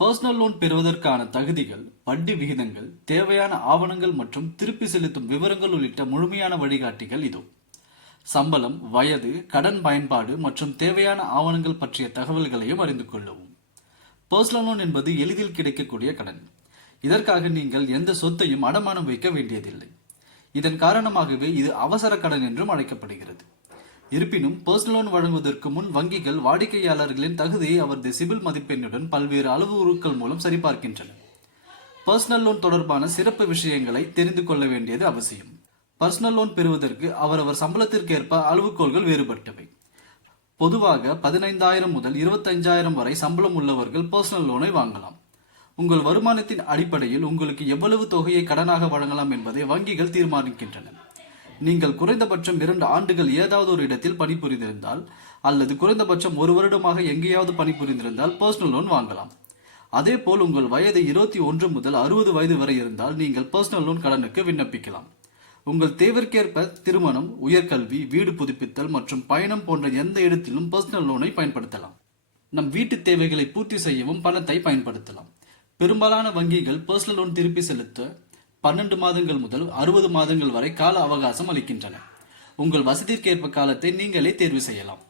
Personal loan பெறுவதற்கான தகுதிகள், வட்டி விகிதங்கள், தேவையான ஆவணங்கள் மற்றும் திருப்பி செலுத்தும் விவரங்கள் உள்ளிட்ட முழுமையான வழிகாட்டிகள் இதோ. சம்பளம், வயது, கடன் பயன்பாடு மற்றும் தேவையான ஆவணங்கள் பற்றிய தகவல்களையும் அறிந்து கொள்ளவும். பர்சனல் லோன் என்பது எளிதில் கிடைக்கக்கூடிய கடன். இதற்காக நீங்கள் எந்த சொத்தையும் அடமானம் வைக்க வேண்டியதில்லை. இதன் காரணமாகவே இது அவசர கடன் என்றும் அழைக்கப்படுகிறது. இருப்பினும் பர்சனல் லோன் வழங்குவதற்கு முன் வங்கிகள் வாடிக்கையாளர்களின் தகுதியை அவரது சிபில் மதிப்பெண்ணுடன் பல்வேறு அளவுருக்கள் மூலம் சரிபார்க்கின்றன. பர்சனல் லோன் தொடர்பான சிறப்பு விஷயங்களை தெரிந்து கொள்ள வேண்டியது அவசியம். பர்சனல் லோன் பெறுவதற்கு அவரவர் சம்பளத்திற்கேற்ப அளவுகோல்கள் வேறுபட்டவை. பொதுவாக 15,000 முதல் 25,000 வரை சம்பளம் உள்ளவர்கள் பர்சனல் லோனை வாங்கலாம். உங்கள் வருமானத்தின் அடிப்படையில் உங்களுக்கு எவ்வளவு தொகையை கடனாக வழங்கலாம் என்பதை வங்கிகள் தீர்மானிக்கின்றன. நீங்கள் குறைந்தபட்சம் 2 ஆண்டுகள் ஏதாவது ஒரு இடத்தில் பணிபுரிந்திருந்தால் அல்லது குறைந்தபட்சம் 1 வருடமாக எங்கேயாவது பணிபுரிந்திருந்தால் பர்சனல் லோன் வாங்கலாம். அதே போல் உங்கள் வயது 21 முதல் 60 வயது வரை இருந்தால் நீங்கள் பர்சனல் லோன் கடனுக்கு விண்ணப்பிக்கலாம். உங்கள் தேவைக்கேற்ப திருமணம், உயர்கல்வி, வீடு புதுப்பித்தல் மற்றும் பயணம் போன்ற எந்த இடத்திலும் பர்சனல் லோனை பயன்படுத்தலாம். நம் வீட்டு தேவைகளை பூர்த்தி செய்யவும் பணத்தை பயன்படுத்தலாம். பெரும்பாலான வங்கிகள் பர்சனல் லோன் திருப்பி செலுத்த 12 மாதங்கள் முதல் 60 மாதங்கள் வரை கால அவகாசம் அளிக்கின்றன. உங்கள் வசதிக்கேற்ப காலத்தை நீங்களே தேர்வு செய்யலாம்.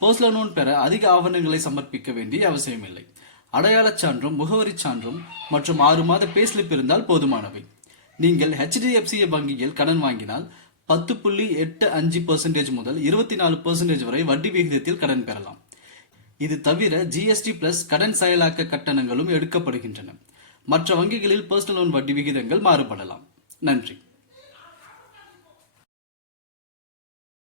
பர்சனல் லோன் பெற அதிக ஆவணங்களை சமர்ப்பிக்க வேண்டிய அவசியமில்லை. அடையாளச் சான்றும், முகவரி சான்றும் மற்றும் 6 மாத பேஸ்லிப் இருந்தால் போதுமானவை. நீங்கள் HDFC வங்கியில் கடன் வாங்கினால் 10.85% முதல் 24% வரை வட்டி விகிதத்தில் கடன் பெறலாம். இது தவிர GST+ கடன் செயலாக்க கட்டணங்களும் எடுக்கப்படுகின்றன. மற்ற வங்கிகளில் பர்சனல் லோன் வட்டி விகிதங்கள் மாறுபடலாம். நன்றி.